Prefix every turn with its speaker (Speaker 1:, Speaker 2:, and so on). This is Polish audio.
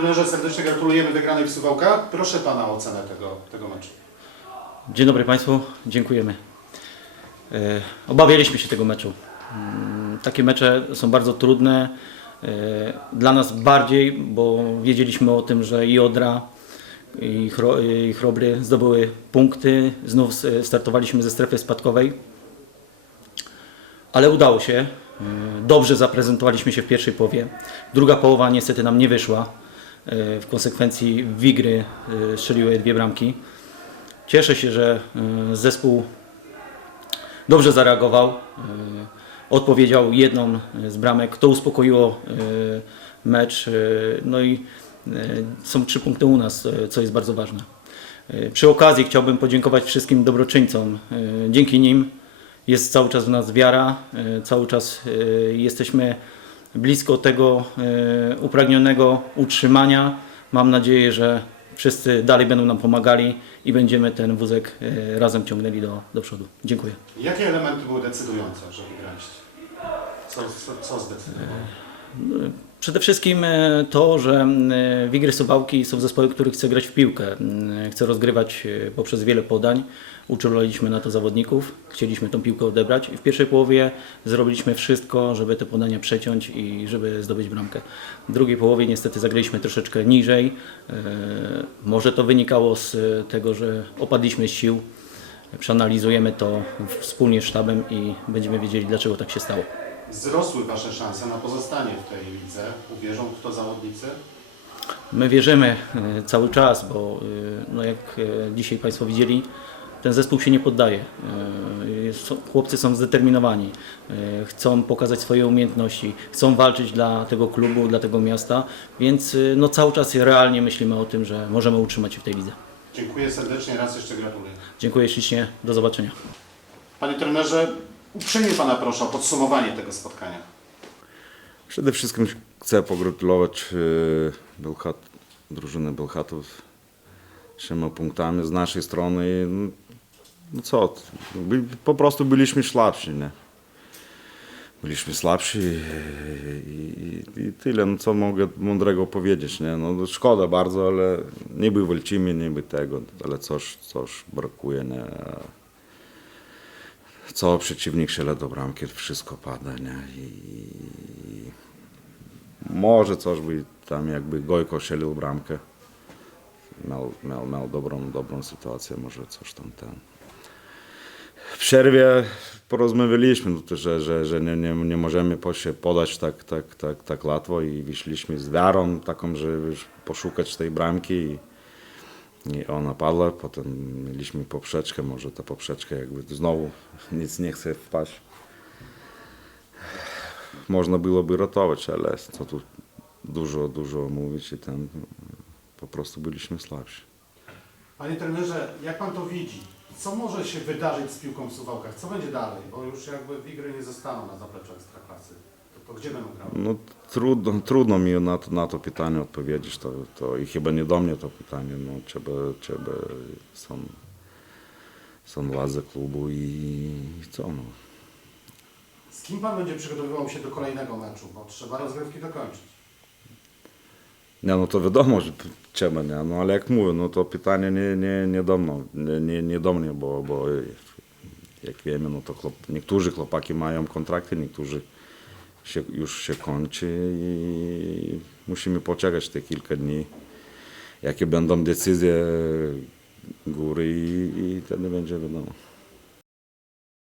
Speaker 1: trenerze, serdecznie gratulujemy wygranej w Suwałkach. Proszę Pana o ocenę tego, tego meczu.
Speaker 2: Dzień dobry Państwu, dziękujemy. E, Obawialiśmy się tego meczu. Mm, Takie mecze są bardzo trudne. e, Dla nas bardziej, bo wiedzieliśmy o tym, że i Odra, i i Chrobry zdobyły punkty. Znów startowaliśmy ze strefy spadkowej. Ale udało się. E, Dobrze zaprezentowaliśmy się w pierwszej połowie. Druga połowa niestety nam nie wyszła. W konsekwencji Wigry e, strzeliły dwie bramki. Cieszę się, że e, zespół dobrze zareagował. e, Odpowiedział jedną z bramek. To uspokoiło mecz. No i są trzy punkty u nas, co jest bardzo ważne. Przy okazji chciałbym podziękować wszystkim dobroczyńcom. Dzięki nim jest cały czas w nas wiara, cały czas jesteśmy blisko tego e, upragnionego utrzymania. Mam nadzieję, że wszyscy dalej będą nam pomagali i będziemy ten wózek e, razem ciągnęli do, do przodu. Dziękuję.
Speaker 1: Jakie elementy były decydujące, że wygraliście? Co, co, co zdecydowało?
Speaker 2: Przede wszystkim e, to, że e, Wigry Suwałki są zespoły, które chce grać w piłkę, m, chce rozgrywać e, poprzez wiele podań. Uczulaliśmy na to zawodników, chcieliśmy tą piłkę odebrać i w pierwszej połowie zrobiliśmy wszystko, żeby te podania przeciąć i żeby zdobyć bramkę. W drugiej połowie niestety zagraliśmy troszeczkę niżej. E, Może to wynikało z e, tego, że opadliśmy z sił. Przeanalizujemy to wspólnie z sztabem i będziemy wiedzieli, dlaczego tak się stało.
Speaker 1: Wzrosły Wasze szanse na pozostanie w tej lidze. Uwierzą w to zawodnicy?
Speaker 2: My wierzymy e, cały czas, bo e, no jak e, dzisiaj Państwo widzieli, ten zespół się nie poddaje. Chłopcy są zdeterminowani, chcą pokazać swoje umiejętności, chcą walczyć dla tego klubu, dla tego miasta, więc no cały czas realnie myślimy o tym, że możemy utrzymać się w tej lidze.
Speaker 1: Dziękuję serdecznie, raz jeszcze gratuluję.
Speaker 2: Dziękuję ślicznie, do zobaczenia.
Speaker 1: Panie trenerze, uprzejmie Pana proszę o podsumowanie tego spotkania.
Speaker 3: Przede wszystkim chcę pogratulować e, Belchat, drużynę Belchatów trzema punktami z naszej strony. No, no co, po prostu byliśmy słabsi, nie? Byliśmy słabsi i, i, i tyle, no co mogę mądrego powiedzieć, nie? No szkoda bardzo, ale niby walczymy, niby tego, ale coś, coś brakuje, nie? Co przeciwnik strzela do bramki, wszystko pada, nie? I, może coś by tam jakby Gojko strzelił bramkę. Miał, miał, miał dobrą, dobrą sytuację, może coś tam ten. W przerwie porozmawialiśmy, no że, że, że nie, nie, nie możemy się podać tak, tak, tak, tak łatwo i wyszliśmy z wiarą taką, że poszukać tej bramki i, ona padła. Potem mieliśmy poprzeczkę, może ta poprzeczka jakby znowu nic nie chce wpaść można byłoby ratować, ale co tu dużo, dużo mówić i ten, po prostu byliśmy słabsi.
Speaker 1: Panie trenerze, jak Pan to widzi? Co może się wydarzyć z piłką w Suwałkach? Co będzie dalej? Bo już jakby Wigry nie zostaną na zapleczu Ekstraklasy. To, gdzie będą grały?
Speaker 3: No trudno, trudno mi na to, na to pytanie odpowiedzieć, to, to i chyba nie do mnie to pytanie, no trzeba, trzeba są, są władze klubu i co no.
Speaker 1: Z kim Pan będzie przygotowywał się do kolejnego meczu? Bo trzeba rozgrywki dokończyć.
Speaker 3: Nie, no to wiadomo, że trzeba, nie? No ale jak mówię, no to pytanie nie, nie, nie do mnie, nie, nie, nie do mnie, bo, bo jak wiemy, no to chłop, niektórzy chłopaki mają kontrakty, niektórzy się, już się kończy i musimy poczekać te kilka dni, jakie będą decyzje góry i, i wtedy będzie wiadomo.